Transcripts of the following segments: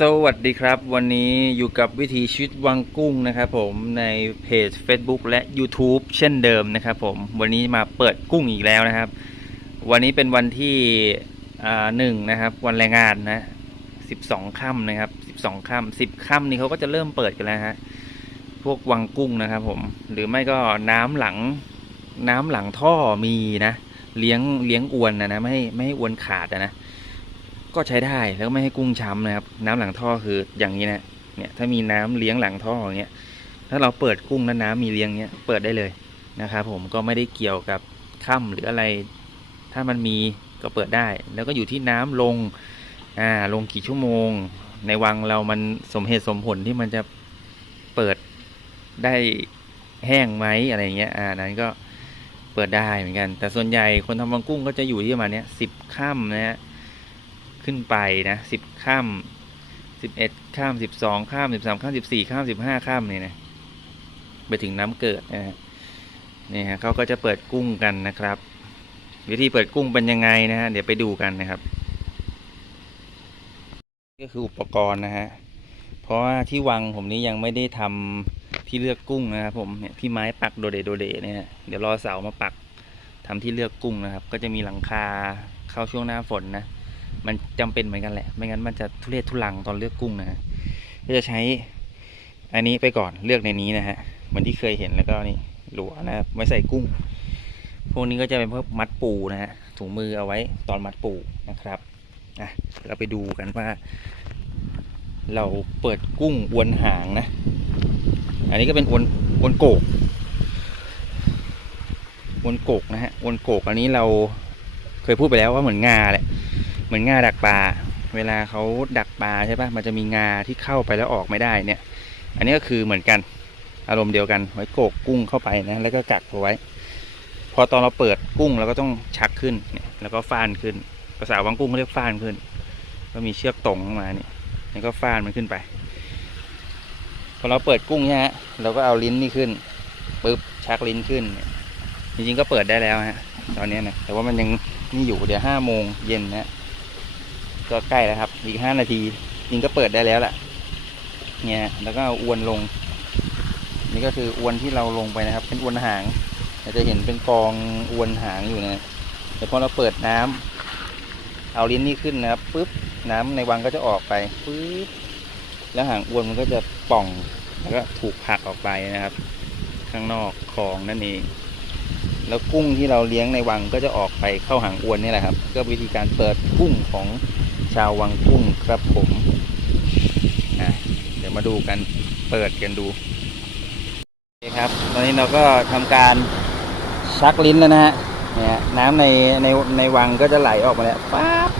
สวัสดีครับ วันนี้อยู่กับวิธีชีวิตวังกุ้งนะครับผมในเพจ Facebook และ YouTube เช่นเดิมนะครับผมวันนี้มาเปิดกุ้งอีกแล้วนะครับ วันนี้เป็นวันที่อ่าหนึ่งนะครับ วันแรงงานนะสิบสองค่ำนะครับสิบสองค่ำสิบค่ำนี่เขาก็จะเริ่มเปิดกันแล้วฮะพวกวังกุ้งนะครับผมหรือไม่ก็น้ำหลังน้ำหลังท่อมีนะ เลี้ยงเลี้ยงอวนนะนะไม่ให้ไม่ให้อวนขาดอะนะ ก็ใช้ได้แล้วไม่ให้กุ้งช้ำนะครับ น้ำหลังท่อคืออย่างนี้นะเนี่ยถ้ามีน้ำเลี้ยงหลังท่ออย่างเงี้ยถ้าเราเปิดกุ้งแล้วน้ำมีเลี้ยงเงี้ยเปิดได้เลยนะครับผมก็ไม่ได้เกี่ยวกับค่ำหรืออะไร ถ้ามันมีก็เปิดได้ แล้วก็อยู่ที่น้ำลงอ่าลงกี่ชั่วโมง ในวังเรามันสมเหตุสมผลที่มันจะเปิดได้แห้งไหมอะไรเงี้ยอ่านั้นก็เปิดได้เหมือนกัน แต่ส่วนใหญ่คนทำวังกุ้งก็จะอยู่ที่ประมาณเนี้ยสิบค่ำนะฮะ ขึ้นไปนะสิบข้ามสิบเอ็ดข้ามสิบสองข้ามสิบสามข้ามสิบสี่ข้ามสิบห้าข้ามนี่นะไปถึงน้ำเกิดนะฮะนี่ฮะเขาก็จะเปิดกุ้งกันนะครับ วิธีเปิดกุ้งเป็นยังไงนะฮะเดี๋ยวไปดูกันนะครับก็คืออุปกรณ์นะฮะเพราะว่าที่วังผมนี้ยังไม่ได้ทำที่เลือกกุ้งนะครับผมเนี่ยที่ไม้ปักโดเดโดเดเนี่ยเดี๋ยวรอเสามาปักทำที่เลือกกุ้งนะครับ ก็จะมีหลังคาเข้าช่วงหน้าฝนนะ มันจำเป็นเหมือนกันแหละ ไม่งั้นมันจะทุเรศทุลังตอนเลือกกุ้งนะฮะก็จะใช้อันนี้ไปก่อนเลือกในนี้นะฮะเหมือนที่เคยเห็นแล้วก็นี่หลัวนะครับไว้ใส่กุ้ง พวกนี้ก็จะเป็นพวกมัดปูนะฮะถุงมือเอาไว้ตอนมัดปูนะครับอะเราไปดูกันว่า เราเปิดกุ้งอวนหางนะ อันนี้ก็เป็นอวนอวนโกกอวนโกกนะฮะอวนโกกอันนี้เราเคยพูดไปแล้วว่าเหมือนงาแหละ มือนงาดักปลาเวลาเขาดักปลาใช่ปะมันจะมีงาที่เข้าไปแล้วออกไม่ได้เนี่ย อันนี้ก็คือเหมือนกันอารมณ์เดียวกันไว้โกกกุ้งเข้าไปนะแล้วก็กักเอาไว้ พอตอนเราเปิดกุ้งเราก็ต้องชักขึ้นเนี่ยแล้วก็ฟานขึ้น ภาษาวังกุ้งเขาเรียกฟานขึ้น ก็มีเชือกตรงเข้ามาเนี่ยแล้วก็ฟานมันขึ้นไปพอเราเปิดกุ้งใช่ฮะเราก็เอาลิ้นนี่ขึ้นปึ๊บชักลิ้นขึ้นเนี่ยจริงๆก็เปิดได้แล้วฮะตอนนี้นะแต่ว่ามันยังนี่อยู่เดี๋ยวห้าโมงเย็นนะ ก็ใกล้แล้วครับ อีกห้านาทีจริงก็เปิดได้แล้วแหละเนี่ยแล้วก็อวนลง นี่ก็คืออวนที่เราลงไปนะครับ เป็นอวนหางาจะเห็นเป็นกองอวนหางอยู่นะแต่พอเราเปิดน้ำเอาลิ้นนี่ขึ้นนะครับปุ๊บน้ำในวังก็จะออกไปปุ๊บแล้วหางอวนมันก็จะป่องแล้วก็ถูกผลักออกไปนะครับ ข้างนอกคลองนั่นเองแล้วกุ้งที่เราเลี้ยงในวังก็จะออกไปเข้าหางอวนนี่แหละครับ ก็วิธีการเปิดกุ้งของ ชาววังกุ้งครับผมนะเดี๋ยวมาดูกันเปิดกันดูโอเครับ ตอนนี้เราก็ทำการชักลิ้นแล้วนะฮะเนี่ยน้ำในในในวังก็จะไหลออกมาแล้วป๊าบ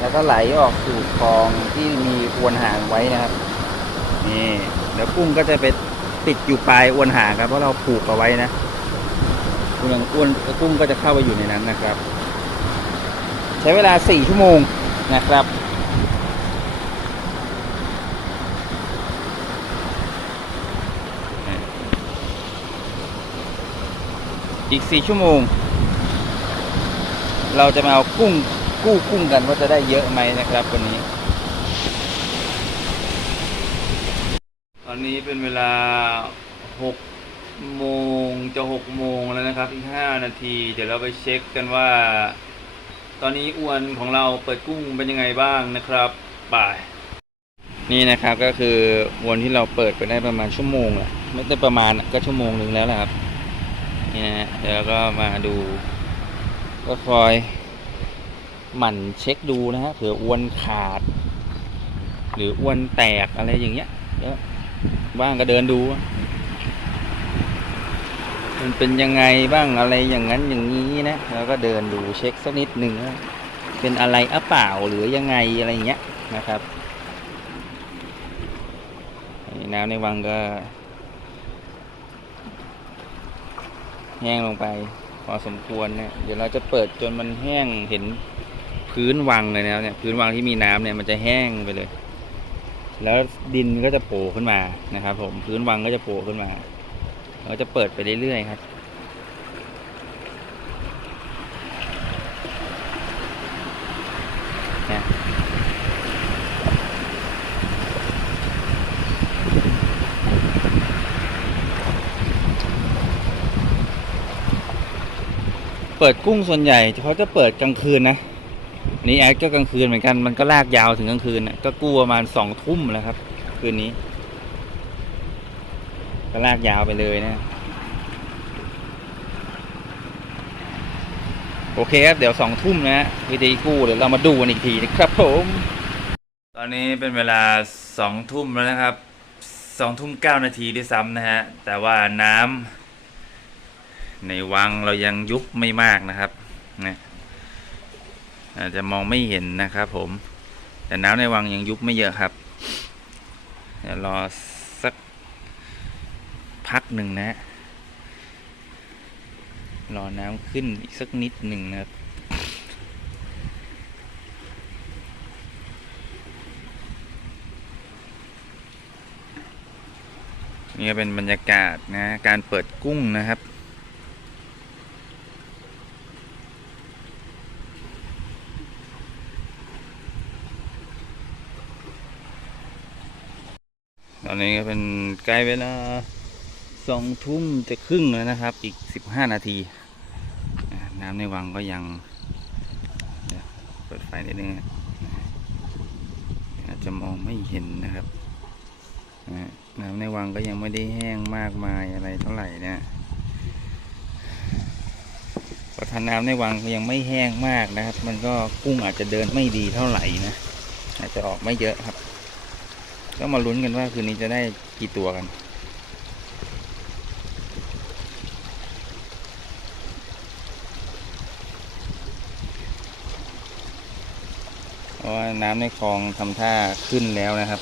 แล้วก็ไหลออกสู่คลองที่มีอวนหางไว้นะครับนี่แล้วกุ้งก็จะไปติดอยู่ปลายอวนหางครับเพราะเราผูกเอาไว้นะอย่างอ้วนกุ้งก็จะเข้าไปอยู่ในนั้นนะครับ ใช้เวลาสี่ชั่วโมง นะครับ อีกสี่ชั่วโมง เราจะมาเอากุ้งกู้กุ้งกันว่าจะได้เยอะไหมนะครับวันนี้ ตอนนี้เป็นเวลาหกโมงจะหกโมงแล้วนะครับ อีกห้านาที เดี๋ยวเราไปเช็คกันว่า ตอนนี้อวนของเราเปิดกุ้งเป็นยังไงบ้างนะครับบ่าย นี่นะครับก็คืออวนที่เราเปิดไปได้ประมาณชั่วโมงแหละไม่ได้ประมาณก็ชั่วโมงหนึ่งแล้วแหละครับนี่นะเดี๋ยวก็มาดู ก็คอยหมั่นเช็คดูนะฮะเผื่ออวนขาด หรืออวนแตกอะไรอย่างเงี้ยเดี๋ยวว่างก็เดินดู มันเป็นยังไงบ้างอะไรอย่างนั้นอย่างนี้นะแล้วก็เดินดูเช็คสักนิดหนึ่งเป็นอะไรอะเปล่าหรือยังไงอะไรอย่างเงี้ยนะครับน้ำในวังก็ แห้งลงไปพอสมควรเนี่ยเดี๋ยวเราจะเปิดจนมันแห้งเห็นพื้นวังเลยนะเนี่ยพื้นวังที่มีน้ำเนี่ยมันจะแห้งไปเลย แล้วดินก็จะโผล่ขึ้นมานะครับ ผมพื้นวังก็จะโผล่ขึ้นมา เราจะเปิดไปเรื่อยๆครับเปิดกุ้งส่วนใหญ่เขาจะเปิดกลางคืนนะนี่แอดก็กลางคืนเหมือนกันมันก็ลากยาวถึงกลางคืนนะก็กู้ประมาณสองทุ่มแล้วครับ คืนนี้ ก็ลากยาวไปเลยนะ โอเคครับ เดี๋ยวสองทุ่มนะฮะวิธีกู้เดี๋ยวเรามาดูกันอีกทีนะครับผม ตอนนี้เป็นเวลาสองทุ่มแล้วนะครับสองทุ่มเก้านาทีด้วยซ้ำนะฮะ แต่ว่าน้ำในวังเรายังยุบไม่มากนะครับนะอาจจะมองไม่เห็นนะครับผม แต่น้ำในวังยังยุบไม่เยอะครับ เดี๋ยวรอ พักหนึ่งนะฮะรอน้ำขึ้นอีกสักนิดหนึ่งนะครับนี่ก็เป็นบรรยากาศนะ การเปิดกุ้งนะครับ ตอนนี้ก็เป็นใกล้เวลา สองทุ่มจะครึ่งแล้วนะครับ อีกสิบห้านาที น้ำในวังก็ยังเยเปิดไฟนิดนึงอาจจะมองไม่เห็นนะครับน้ำในวังก็ยังไม่ได้แห้งมากมายอะไรเท่าไหร่นะเพระถ้าน้ำในวังยังไม่แห้งมากนะครับ มันก็กุ้งอาจจะเดินไม่ดีเท่าไหร่นะอาจจะออกไม่เยอะครับ ก็มาลุ้นกันว่าคืนนี้จะได้กี่ตัวกัน ราะว่าน้ำในคลองทำท่าขึ้นแล้วนะครับ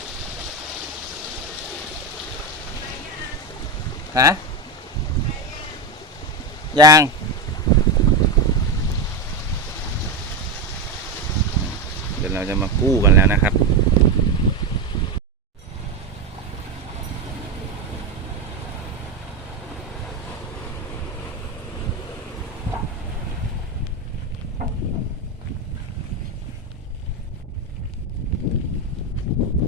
ฮะ ยัง เดี๋ยวเราจะมากู้กันแล้วนะครับ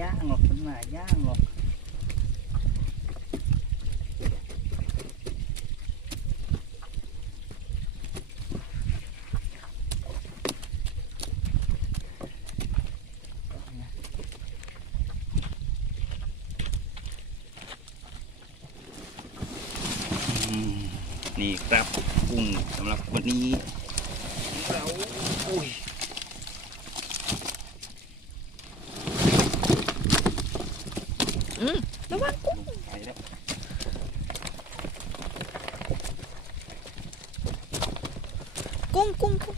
ย่างหรอกเป็นหมาย่างหรอกนี่ครับกุ้งสำหรับวันนี้เราอุ้ย ระวังกุ้งแล้วกุ้งกุ้งกุ้ง